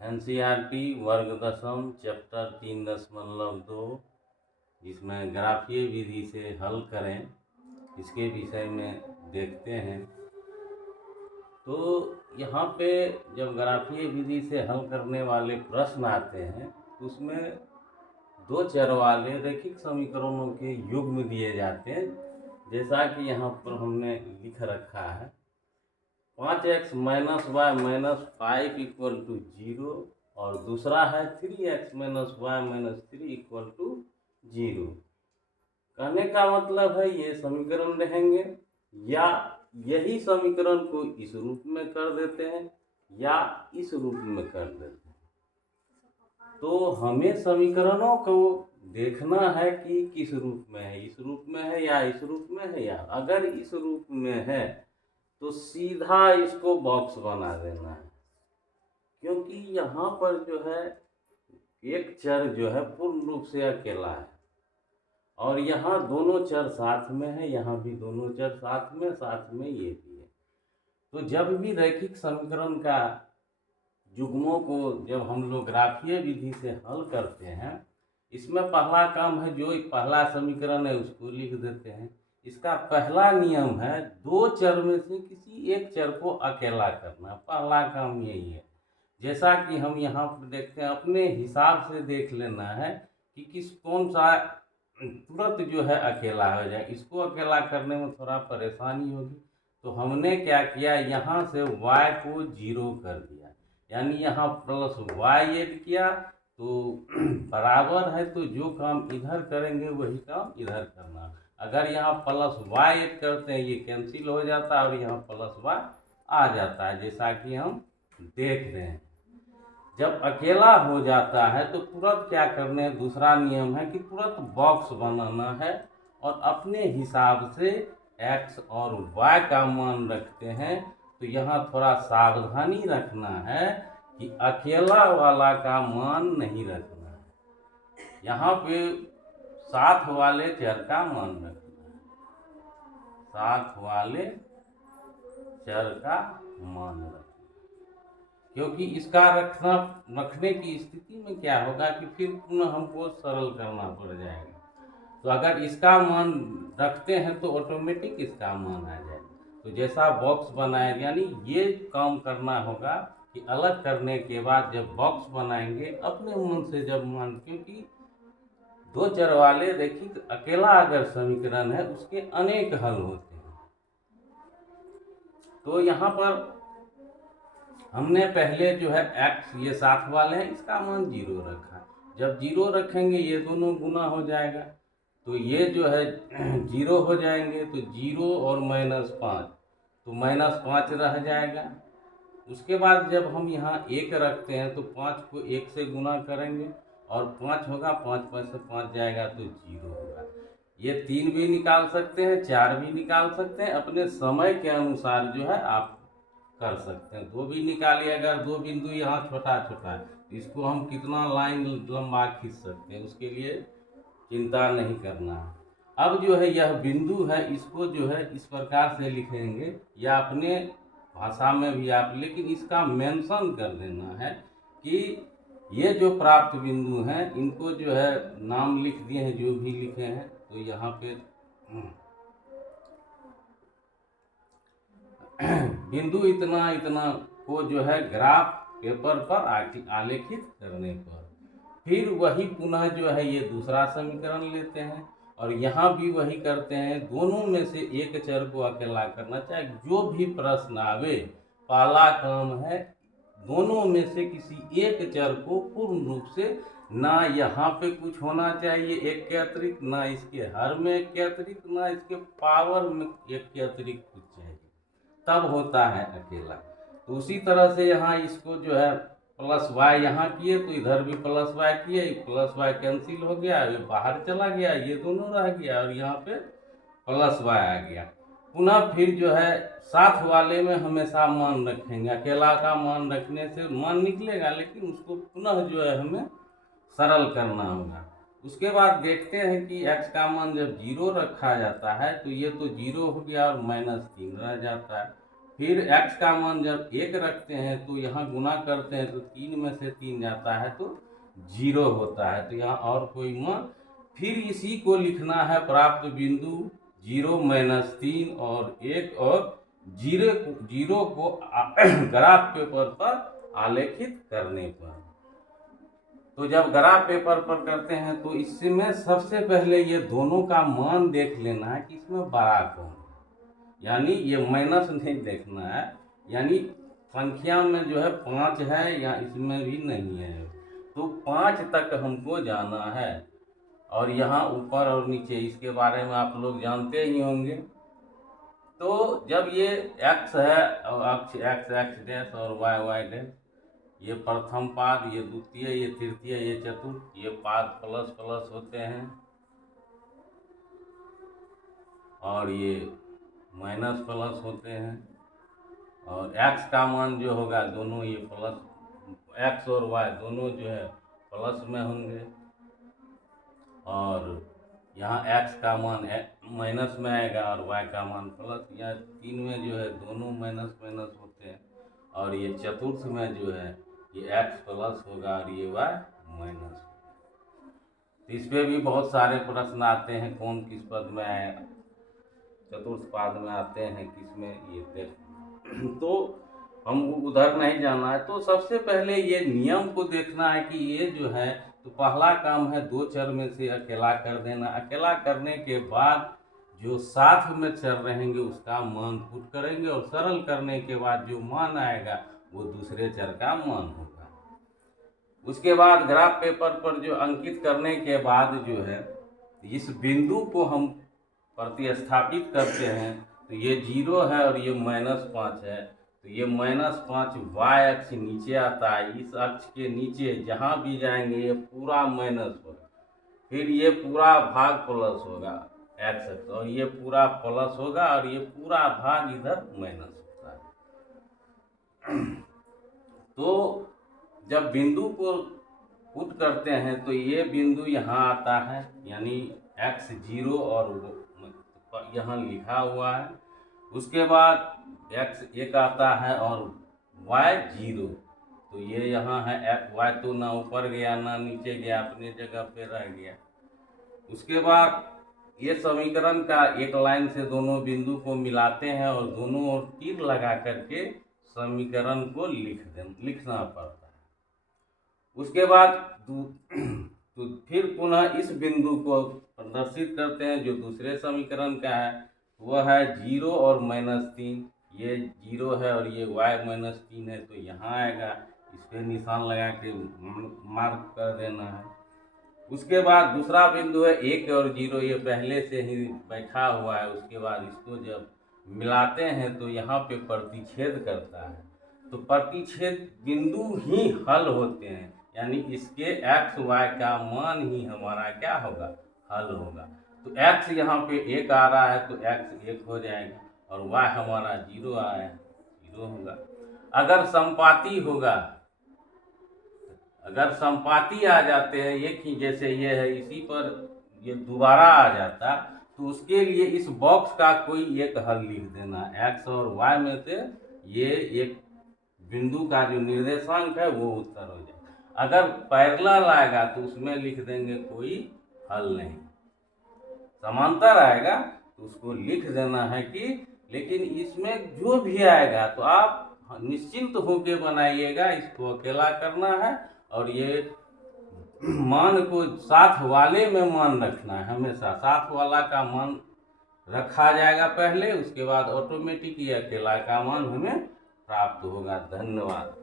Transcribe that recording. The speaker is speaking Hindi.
एनसीईआरटी वर्ग दशम चैप्टर 3.2 जिसमें ग्राफीय विधि से हल करें इसके विषय में देखते हैं। तो यहाँ पे जब ग्राफीय विधि से हल करने वाले प्रश्न आते हैं तो उसमें दो चर वाले रैखिक समीकरणों के युग्म दिए जाते हैं, जैसा कि यहाँ पर हमने लिख रखा है 5x minus Y minus 5 equal to 0 और दूसरा है 3x minus Y minus 3 equal to 0। कहने का मतलब है ये समीकरण रहेंगे या यही समीकरण को इस रूप में कर देते हैं या इस रूप में कर देते हैं। तो हमें समीकरणों को देखना है कि किस रूप में है, इस रूप में है या इस रूप में है। या अगर इस रूप में है तो सीधा इसको बॉक्स बना देना है, क्योंकि यहाँ पर जो है एक चर जो है पूर्ण रूप से अकेला है और यहाँ दोनों चर साथ में है, यहाँ भी दोनों चर साथ में ये भी है। तो जब भी रैखिक समीकरण का युग्मों को जब हम लोग ग्राफीय विधि से हल करते हैं, इसमें पहला काम है जो पहला समीकरण है उसको लिख देते हैं। इसका पहला नियम है दो चर में से किसी एक चर को अकेला करना, पहला काम यही है। जैसा कि हम यहाँ पर देखते हैं, अपने हिसाब से देख लेना है कि कौन सा तुरंत जो है अकेला हो जाए। इसको अकेला करने में थोड़ा परेशानी होगी, तो हमने क्या किया, यहाँ से y को 0 कर दिया, यानी यहाँ प्लस y ऐड किया तो बराबर है, तो जो काम इधर करेंगे वही काम इधर करना। अगर यहाँ प्लस y ऐड करते हैं ये कैंसिल हो जाता है और यहाँ प्लस y आ जाता है, जैसा कि हम देख रहे हैं। जब अकेला हो जाता है तो तुरंत क्या करना है, दूसरा नियम है कि तुरंत बॉक्स बनाना है और अपने हिसाब से x और y का मान रखते हैं। तो यहाँ थोड़ा सावधानी रखना है कि अकेला वाला का मान नहीं रखना है, यहाँ पे साथ वाले चर का मान रखना है, साथ वाले चर का मान रखना, क्योंकि इसका रखने की स्थिति में क्या होगा कि फिर पुनः हमको सरल करना पड़ जाएगा। तो अगर इसका मान रखते हैं तो ऑटोमेटिक इसका मान आ जाएगा। तो जैसा बॉक्स बनाए, यानी ये काम करना होगा कि अलग करने के बाद जब बॉक्स बनाएंगे अपने मन से जब मान, क्योंकि दो चर वाले रैखिक अकेला अगर समीकरण है उसके अनेक हल होते हैं। तो यहाँ पर हमने पहले जो है x ये साथ वाले हैं इसका मान 0 रखा। जब 0 रखेंगे ये दोनों गुना हो जाएगा, तो ये जो है 0 हो जाएंगे, तो 0 और -5 तो -5 रह जाएगा। उसके बाद जब हम यहाँ 1 रखते हैं तो 5 को 1 से गुना करेंगे और 5 होगा, 5 5 से 5 जाएगा तो 0 होगा। ये 3 भी निकाल सकते हैं, 4 भी निकाल सकते हैं, अपने समय के अनुसार जो है आप कर सकते हैं। 2 भी निकालिए, अगर 2 बिंदु यहाँ छोटा छोटा है इसको हम कितना लाइन लंबा खींच सकते हैं, उसके लिए चिंता नहीं करना है। अब जो है यह बिंदु है इसको जो है इस प्रकार से लिखेंगे या अपने भाषा में भी आप, लेकिन इसका मेंशन कर देना है कि ये जो प्राप्त बिंदु हैं इनको जो है नाम लिख दिए हैं जो भी लिखे हैं। तो यहाँ पे बिंदु इतना इतना को जो है ग्राफ पेपर पर आलेखित करने पर फिर वही पुनः जो है ये दूसरा समीकरण लेते हैं और यहाँ भी वही करते हैं। दोनों में से एक चर को अकेला करना, चाहे जो भी प्रश्न आवे, पहला काम है दोनों में से किसी एक चर को पूर्ण रूप से, ना यहाँ पे कुछ होना चाहिए एक के अतिरिक्त, ना इसके हर में एक के अतिरिक्त, ना इसके पावर में एक के अतिरिक्त कुछ चाहिए, तब होता है अकेला। तो उसी तरह से यहाँ इसको जो है प्लस वाई यहाँ किए तो इधर भी प्लस वाई किए, प्लस वाई कैंसिल हो गया, ये बाहर चला गया, ये दोनों रह गया और यहाँ पे प्लस वाई आ गया। पुनः फिर जो है साथ वाले में हमेशा मान रखेंगे, अकेला का मान रखने से मान निकलेगा लेकिन उसको पुनः जो है हमें सरल करना होगा। उसके बाद देखते हैं कि x का मान जब 0 रखा जाता है तो ये तो 0 हो गया और -3 रह जाता है। फिर x का मान जब 1 रखते हैं तो यहाँ गुना करते हैं तो 3 में से 3 जाता है तो 0 होता है। तो यहाँ और कोई मान, फिर इसी को लिखना है प्राप्त बिंदु 0 - 3 और 1 और 0 को ग्राफ पेपर पर आलेखित करने पर। तो जब ग्राफ पेपर पर करते हैं तो इसमें सबसे पहले ये दोनों का मान देख लेना है कि इसमें बड़ा कौन है, यानी ये माइनस नहीं देखना है, यानी संख्या में जो है 5 है या इसमें भी नहीं है, तो 5 तक हमको जाना है। और यहाँ ऊपर और नीचे इसके बारे में आप लोग जानते ही होंगे। तो जब ये x है और अक्ष x डैश और y डैश, ये प्रथम पाद, ये द्वितीय, ये तृतीय, ये चतुर्थ, ये पाद प्लस प्लस होते हैं और ये माइनस प्लस होते हैं। और x का मान जो होगा दोनों ये प्लस, x और y दोनों जो है प्लस में होंगे, और यहाँ x का मान माइनस में आएगा और y का मान प्लस। या 3 में जो है दोनों माइनस माइनस होते हैं, और ये चतुर्थ में जो है ये x प्लस होगा और ये y माइनस होगा। तो इस पर भी बहुत सारे प्रश्न आते हैं, कौन किस पद में आए, चतुर्थ पाद में आते हैं किस में, ये देख तो हम उधर नहीं जाना है। तो सबसे पहले ये नियम को देखना है कि ये जो है, तो पहला काम है 2 चर में से अकेला कर देना। अकेला करने के बाद जो साथ में चर रहेंगे उसका मान पुट करेंगे, और सरल करने के बाद जो मान आएगा वो दूसरे चर का मान होगा। उसके बाद ग्राफ पेपर पर जो अंकित करने के बाद जो है, इस बिंदु को हम प्रतिस्थापित करते हैं। तो ये 0 है और ये -5 है, तो ये -5 y अक्ष नीचे आता है। इस अक्ष के नीचे जहाँ भी जाएंगे ये पूरा माइनस होगा, फिर ये पूरा भाग प्लस होगा x अक्ष, और ये पूरा प्लस होगा और ये पूरा भाग इधर माइनस होता है। तो जब बिंदु को पुट करते हैं तो ये बिंदु यहाँ आता है, यानी x 0 और यहाँ लिखा हुआ है। उसके बाद x 1 आता है और y 0, तो ये यहाँ है y तो ना ऊपर गया ना नीचे गया, अपने जगह पे रह गया। उसके बाद ये समीकरण का एक लाइन से दोनों बिंदु को मिलाते हैं और दोनों ओर तीर लगा करके समीकरण को लिखना पड़ता है। उसके बाद तो फिर पुनः इस बिंदु को प्रदर्शित करते हैं जो दूसरे समीकरण का है, वह है 0 और -3। ये 0 है और ये y -3 है, तो यहाँ आएगा, इस पर निशान लगा के मार्क कर देना है। उसके बाद दूसरा बिंदु है 1 और 0, ये पहले से ही बैठा हुआ है। उसके बाद इसको जब मिलाते हैं तो यहाँ पे प्रतिच्छेद करता है, तो प्रतिच्छेद बिंदु ही हल होते हैं, यानी इसके x y का मान ही हमारा क्या होगा, हल होगा। तो x यहाँ पे 1 आ रहा है तो x 1 हो जाएगा, और y हमारा 0 आया है, 0 होगा। अगर संपाती होगा, अगर संपाती आ जाते हैं एक ही, जैसे ये है, इसी पर ये दोबारा आ जाता, तो उसके लिए इस बॉक्स का कोई एक हल लिख देना, x और y में से ये एक बिंदु का जो निर्देशांक है वो उत्तर हो जाए। अगर पैरेलल आएगा तो उसमें लिख देंगे कोई हल नहीं, समांतर आएगा तो उसको लिख देना है कि, लेकिन इसमें जो भी आएगा तो आप निश्चिंत होके बनाइएगा, इसको अकेला करना है। और ये मान को साथ वाले में मान रखना है, हमेशा साथ वाला का मान रखा जाएगा पहले, उसके बाद ऑटोमेटिक ये अकेला का मान हमें प्राप्त होगा। धन्यवाद।